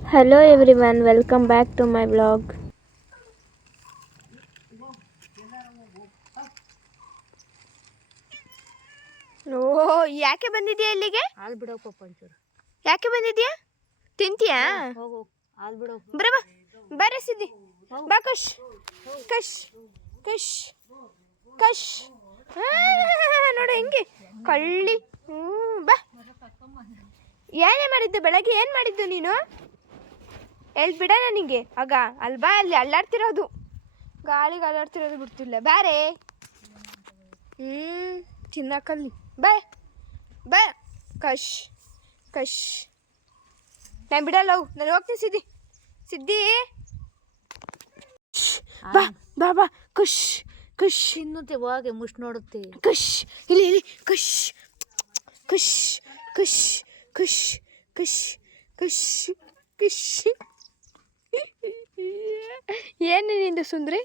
Hello everyone, welcome back to my vlog. ಓ ಯಾಕೆ ಬಂದಿದ್ಯಾ ಇಲ್ಲಿಗೆ? ಹಾಲು ಬಿಡೋಕಪ್ಪ ಒಂಚೂರು. ಯಾಕೆ ಬಂದಿದ್ಯಾ? ತಿಂತೀಯಾ? ಹೋಗು ಹಾಲು ಬಿಡೋ. ಬರಬಾ ಬರ ಸಿದ್ದಿ ಬಾ ಕಶ್ ಕಶ್ ಕಶ್ ಕಶ್ ನೋಡಿ ಹೆಂಗೆ ಕಳ್ಳಿ. ಬಾ. ಏನೇ ಮಾಡಿದ್ದು ಬೆಳಗ್ಗೆ? ಏನು ಮಾಡಿದ್ದು ನೀನು? ಹೇಳ್ಬಿಡ ನನಗೆ. ಆಗ ಅಲ್ಬಾ ಅಲ್ಲಿ ಅಲ್ಲಾಡ್ತಿರೋದು, ಗಾಳಿಗೆ ಅಲ್ಲಾಡ್ತಿರೋದು ಬಿಡ್ತಿಲ್ಲ. ಬಾರೇ ತಿನ್ನಕಲ್ಲಿ ಬಾ ಬಾ ಕಶ್ ಕಶ್. ನಾನು ಬಿಡಲ್ಲ, ನಾನು ಹೋಗ್ತೀನಿ ಸಿದ್ದಿ ಸಿದ್ದಿ. ಬಾ ಬಾ ಬಾ ಖುಷ್ ಖುಷ್. ತಿನ್ನುತ್ತೆ ಹೋಗಿ ಮುಷ್ಟಿ ನೋಡುತ್ತೆ. ಖುಷ್ ಇಲ್ಲಿ ಇಲ್ಲಿ ಖುಷ್ ಖುಷ್ ಖುಷ್ ಖುಷ್ ಖುಷ್ ಖುಷ್ ಖುಷ್. ಏನು ನಿಂದು ಸುಂದ್ರಿ?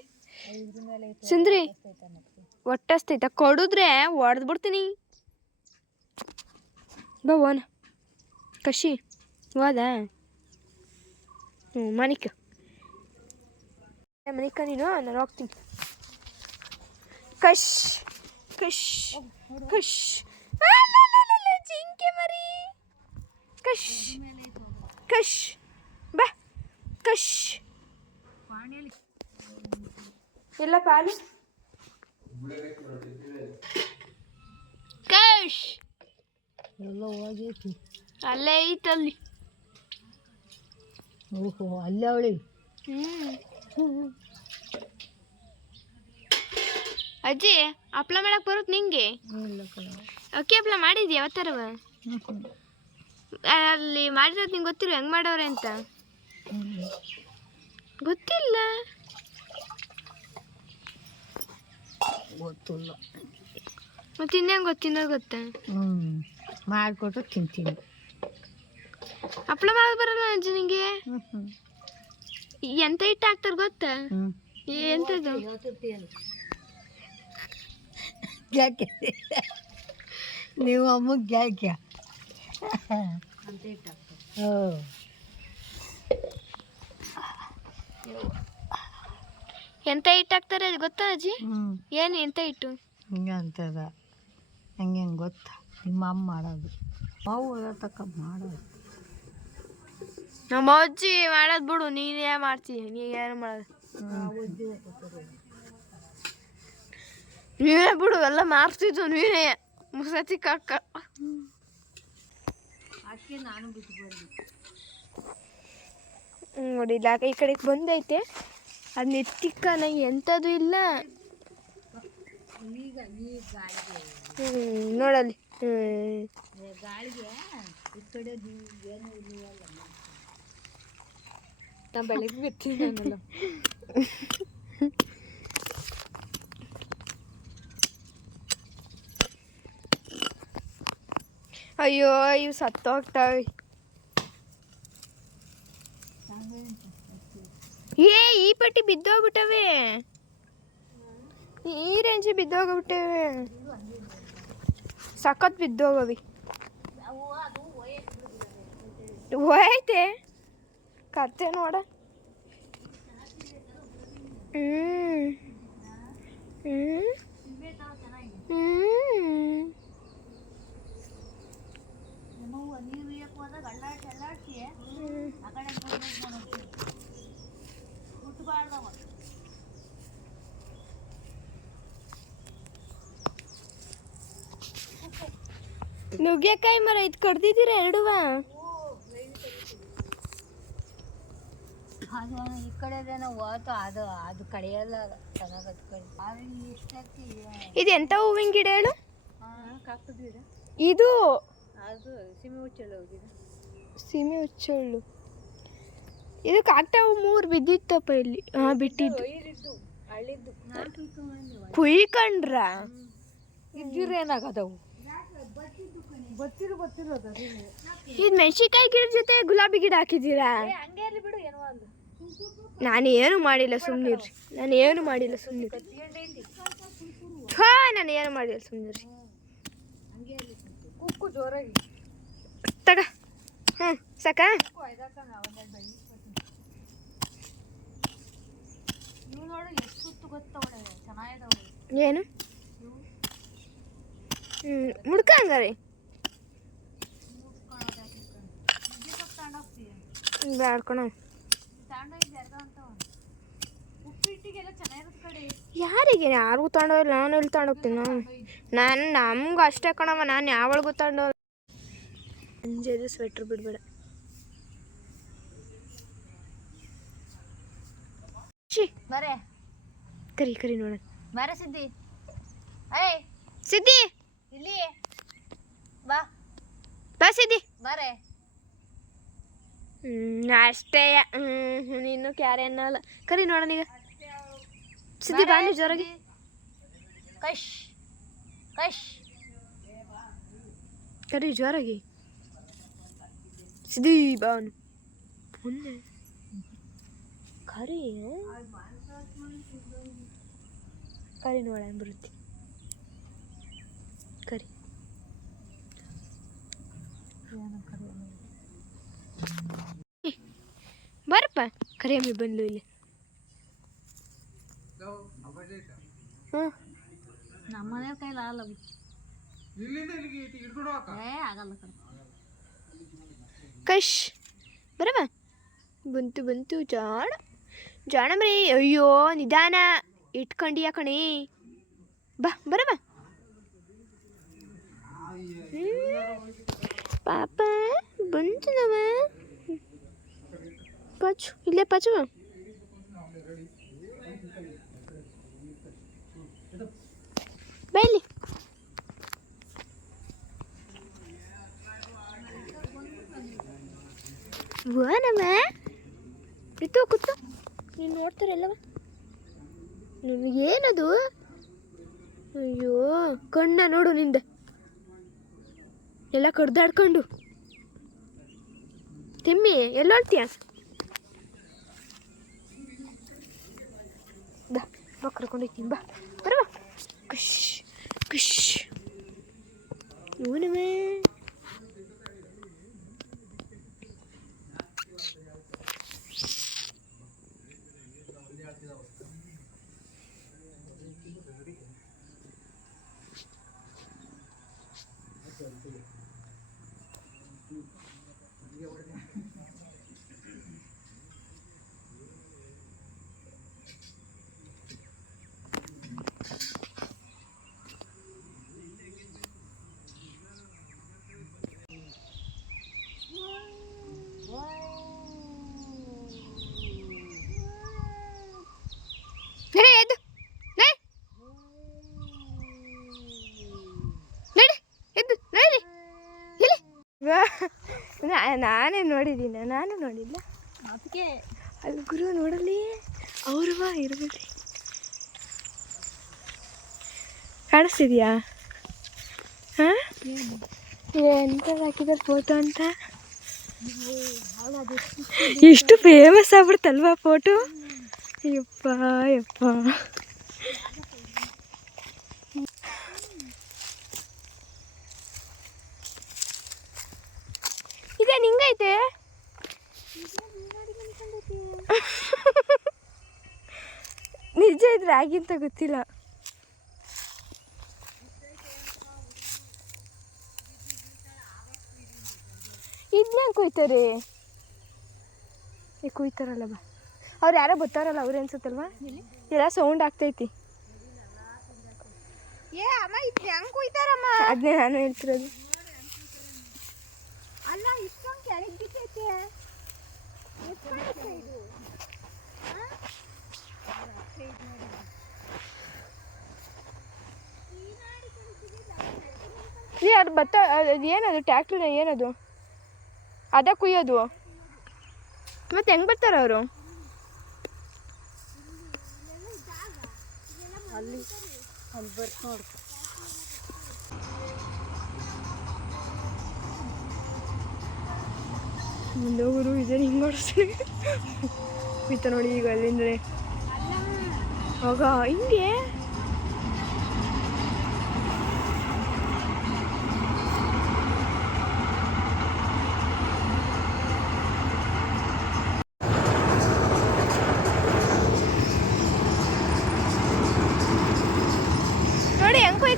ಸುಂದ್ರಿ ಒಟ್ಟಸ್ತೈತ ಕೊಡಿದ್ರೆ ಹೊಡೆದ್ಬಿಡ್ತೀನಿ. ಬಾ ಓನ ಕಶಿ ಹೋದ. ಮನಿಕ ಮನಿಕ ನೀನು, ನಾನು ಹೋಗ್ತೀನಿ. ಕಶ್ ಕಶ್ ಕಶ್. ಜಿಂಕೆ ಮರಿ ಕಶ್ ಕಶ್. ಬಾ ಕಶ್. ಎಲ್ಲ ಪಾಲು ಕಶ್. ಎಲ್ಲ ಹೋಗೈತಿ. ಅಲ್ಲೇ ಐತಲ್ಲಿ. ಓಹೋ ಅಲ್ಲೇ ಅವಳಿ. ಅಜ್ಜಿ ಹಪ್ಳ ಮಾಡಕ್ ಬರುತ್ತೆ ನಿಂಗೆ? ಅಕ್ಕಿ ಹಪ್ಳ ಮಾಡಿದ್ಯಾ ಯಾವತ್ತಾರವ? ಅಲ್ಲಿ ಮಾಡಿರೋದು ನಿಂಗೆ ಗೊತ್ತಿಲ್ಲ ಹೆಂಗೆ ಮಾಡವ್ರೆ ಅಂತ? ಗೊತ್ತಿಲ್ಲ? ಗೊತ್ತಿಲ್ಲ. ಮತ್ತೆ ಇನ್ನೇನು ಗೊತ್ತಿನ್ನೋದು ಗೊತ್ತಾ? ಮಾಡಿಕೊಟ್ಟು ತಿಂತೀನಿ. ಹಪ್ಳ ಮಾಡೋದು ಬರಲ್ಲ ಅಜ್ಜಿ ನಿಂಗೆ? ಎಂತ ಹಿಟ್ಟು ಹಾಕ್ತಾರೆ ಗೊತ್ತಾ? ಎಂಥದ್ದು? ಯಾಕೆ ನೀವು ಅಮ್ಮಗೆ ಯಾಕೆ ಅಂತ ಹಿಟ್ಟು ಹಾಕ್ತಾರೆ? ಎಂತ ಹಿಟ್ಟು ಹಾಕ್ತಾರೆ ಅದು ಗೊತ್ತಾ ಅಜ್ಜಿ? ಏನು ಎಂತ ಹಿಟ್ಟು? ಹಿಂಗೆ ಅಂತದ ಹಂಗೆ ಗೊತ್ತಾ? ನಿಮ್ಮ ಅಮ್ಮ ಮಾಡೋದು ಮಾವು ತಕ್ಕ ಮಾಡೋದು. ನಮ್ಮ ಅಜ್ಜಿ ಮಾಡೋದು ಬಿಡು, ನೀನೇ ಮಾಡ್ತೀಯ. ನೀನು ಮಾಡೋದು ನೀನೇ ಬಿಡು, ಎಲ್ಲ ಮಾಡ್ತಿದ್ದು ನೀನೇ. ಮುಸತಿ ಕಕ್ಕ ಅದಕ್ಕೆ ನಾನು ಬಿಟ್ಟು ಬಂದು ನೋಡಿ ಇಲ್ಲ ಈ ಕಡೆಗೆ ಬಂದೈತೆ. ಅದು ನೆತ್ತಿಕ್ಕನ ಎಂಥದ್ದು ಇಲ್ಲ. ನೋಡಲ್ಲಿ ಗಾಳಿಗೆ ಈ ಕಡೆ ಏನು ಇಲ್ಲವಲ್ಲ. ನಾ ಬೆಳಗ್ಗೆ ಬಿತ್ತಿದ್ದಲ್ಲ. ಅಯ್ಯೋ ಇವು ಸತ್ತೋಗ್ತಾವೆ. ಈ ಪಟ್ಟಿ ಬಿದ್ದೋಗ್ಬಿಟ್ಟವೆ, ಈ ರೇಂಜಿ ಬಿದ್ದೋಗ್ಬಿಟ್ಟವೆ, ಸಖತ್ ಬಿದ್ದೋಗವಿ. ಹೋಯ್ತೆ ಕತ್ತೆ ನೋಡ. ನುಗ್ಗೆಕಾಯಿ ಮರ ಇದು ಕಡ್ದಿದ್ದೀರ ಎರಡುವ? ಅದು ಈ ಕಡೆದೇನೋ ಹೋಯ್ತು, ಅದು ಅದು ಕಡೆಯೆಲ್ಲ ಚೆನ್ನಾಗದು ಕಡೆ. ಇದು ಎಂಥ ಹೂವಿನ ಗಿಡ ಹೇಳು? ಕಾಕದ ಗಿಡ ಇದು. ಅದು ಸೀಮೆ ಹುಚ್ಚಳ್ಳು ಗಿಡ. ಸೀಮೆ ಹುಚ್ಚಳ್ಳು ಇದು ಕಾಕ್ಟಾವು 3 ಬಿದ್ದಿತ್ತಪ್ಪ ಇಲ್ಲಿ. ಬಿಟ್ಟಿದ್ದು ಕುಯ್ಕೊಂಡ್ರ ಇದ್ದಿರೇನಾಗದವು ಗೊತ್ತಿರೋದು. ಇದು ಮೆಣಸಿನ್ಕಾಯಿ ಗಿಡ ಜೊತೆ ಗುಲಾಬಿ ಗಿಡ ಹಾಕಿದ್ದೀರಾ? ನಾನೇನು ಮಾಡಿಲ್ಲ ಸುಮ್ಮನಿರ್ರಿ. ನಾನೇನು ಮಾಡಿಲ್ಲ ಸುಮ್ಮನಿರ್ರಿ. ನಾನೇನು ಮಾಡಿಲ್ಲ ಸುಮ್ಮನಿರ್ರಿ. ಕುಕ್ಕು ಜೋರಾಗಿ ತಗ ಹ್ಞೂ ಸಾಕಾ? ಏನು ಮುಡ್ಕ ಹಂಗಾರೆ ಬ್ಯಾಡ್ಕೊಣ. ಯಾರಿಗೆ? ಯಾರಿಗೂ ತಗೊಂಡೋಗಿಲ್ಲ. ನಾನು ಎಲ್ಲಿ ತಗೊಂಡೋಗ್ತೀನಿ? ನಾನು ನಮ್ಗೆ ಅಷ್ಟೇ ಕಣವ. ನಾನು ಯಾವಳಿಗೂ ತಗೊಂಡೋ ಅಂಜದು ಸ್ವೆಟ್ರ್ ಬಿಡಬೇಡ. ಬರೇ ಕರಿ ಕರಿ ನೋಡೋಣ. ಬರ ಸಿದ್ದಿ. ಏಯ್ ಸಿದ್ದಿ ಇಲ್ಲಿ ಬಾ ಬಾ ಸಿದ್ದಿ ಬರೇ. ಅಷ್ಟೇ. ನೀನು ಕ್ಯಾರೆ ಅನ್ನಲ್ಲ. ಕರಿ ನೋಡೋಣ ಈಗ. ಸಿದ್ದಿ ಬಾನಿ ಜೋರಾಗಿ. ಕಶ್ ಕಶ್ ಕರಿ ಜೋರಾಗಿ. ಸಿದ್ದಿ ಬಾನು ಮೊನ್ನೆ ಕರಿ ಕರಿ ನೋಡೋಣ ಬರುತ್ತೆ. ಕರಿ ಬರಪ್ಪ. ಕರಿಯಮ್ಮಿ ಬಂದ್ಲು ಇಲ್ಲಿ. ಹ್ಞೂ ನಮ್ಮನೆ ಕೈಲಿ ಆಗಲ್ಲ. ಆಗಲ್ಲ ಕಶ್ ಬರಮ್ಮ. ಬಂತು ಬಂತು ಜಾಣ ಜಾಣ ಮರಿ. ಅಯ್ಯೋ ನಿಧಾನ ಇಟ್ಕೊಂಡಿಯ ಕಣಿ. ಬಾ ಬರಮ್ಮ. ಪಾಪ ಬಂತು ನವ. ಪಚು ಇಲ್ಲೇ ಪಚು. ಬೈಲಿ ನಮ್ಮ ಇತ್ತು ಕೂತು. ನೀನು ನೋಡ್ತಾರೆ ಎಲ್ಲವ. ನಿನಗೇನದು? ಅಯ್ಯೋ ಕಣ್ಣ ನೋಡು ನಿಂದೆ ಎಲ್ಲ ಕಡ್ದಾಡ್ಕೊಂಡು. ತಿಮ್ಮಿ ಎಲ್ಲೋಡ್ತೀಯ? ಬಾ ಬಾ ಕರ್ಕೊಂಡೋಗ್ತೀನಿ. ಬಾ ಬರವಾ. ಖುಷ್ ಖುಷ್ ಇವನವೇ. ನಾನೇ ನೋಡಿದ್ದೀನಿ. ನಾನು ನೋಡಿಲ್ಲ. ಅದಕ್ಕೆ ಅಲ್ಲಿ ಗುರು ನೋಡಲಿ. ಅವ್ರವ ಇರ್ಬಿಡ್ರಿ. ಕಾಣಿಸ್ತಿದ್ಯಾ? ಹಾಂ ಎಂಥದ್ದು ಹಾಕಿದ್ದಾರೆ ಫೋಟೋ ಅಂತ. ಎಷ್ಟು ಫೇಮಸ್ ಆಗ್ಬಿಡ್ತಲ್ವಾ ಫೋಟೋ. ಯಪ್ಪ ಯಪ್ಪ. ಇದೇನು ಹಿಂಗೈತೆ? ನಿಜ ಇದ್ರೆ ಆಗಿಂತ ಗೊತ್ತಿಲ್ಲ. ಇದನ್ನ ಕೊಯ್ತಾರೆ. ಕೊಯ್ತಾರಲ್ಲ ಬಾ. ಅವ್ರು ಯಾರೋ ಬರ್ತಾರಲ್ಲ ಅವ್ರು ಅನ್ಸುತ್ತಲ್ವಾ. ಎಲ್ಲ ಸೌಂಡ್ ಆಗ್ತೈತಿ. ಏ ಅಮ್ಮ ಇದನ್ನ ಹೆಂಗೆ ಕೊಯ್ತಾರಮ್ಮ? ಅದನ್ನೇ ನಾನು ಹೇಳ್ತಿರೋದು. ಅಲ್ಲ ಇಷ್ಟೊಂದು ಕೆಳಗೆ ಬಿದ್ದೈತೆ. ಅದು ಭತ್ತ ಏನದು? ಟ್ಯಾಕ್ಟ್ರಿನ ಏನದು? ಅದ ಕುಯ್ಯೋದು. ಮತ್ತೆ ಹೆಂಗೆ ಬರ್ತಾರ ಅವರು? ಅಲ್ಲಿ ಅಲ್ಲಿ ಬರ್ತ ನೋಡು. ಮುಂದೆ ಹೋಗೋರು ಇದೇನು ಹಿಂಗೆ ನೋಡಿಸ್ತೀನಿ. ಕುಯ್ತ ನೋಡಿ ಈಗ ಅಲ್ಲಿಂದ್ರೆ ಆಗ ಹಿಂಗೆ.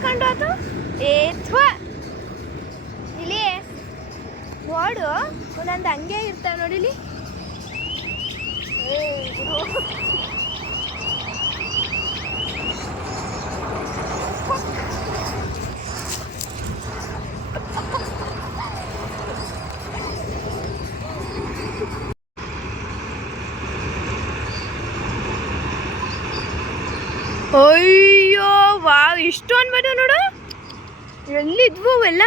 ಕಂಡು ಆತು ಏತ್ವ ಇಲ್ಲಿ ನೋಡು ಒಂದೊಂದು ಹಂಗೆ ಇರ್ತಾವೆ ನೋಡಿಲಿ. ಅಯ್ಯೋ ವಾವ್ ಇಷ್ಟೊಂದು ಬರ್ತವೆ ನೋಡು. ಎಲ್ಲಿದ್ವು ಅವೆಲ್ಲ?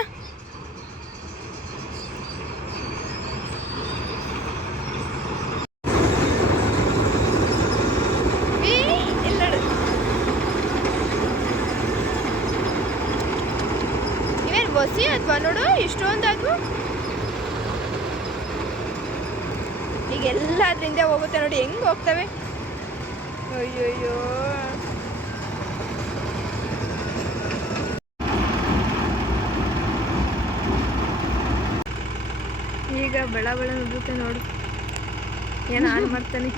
ಇವೇನು ಬಸಿ ಅದ್ವಾ ನೋಡು ಇಷ್ಟೊಂದಾದ್ವು. ಈಗ ಎಲ್ಲ ಅದರಿಂದ ಹೋಗುತ್ತೆ ನೋಡಿ ಹೆಂಗೆ ಹೋಗ್ತವೆ. ಅಯ್ಯೋಯ್ಯೋ ಈಗ ಬೆಳ ನುಗ್ಗುತ್ತೆ ನೋಡು. ಏನು ಹಾಳು ಮಾಡ್ತಾನೆ.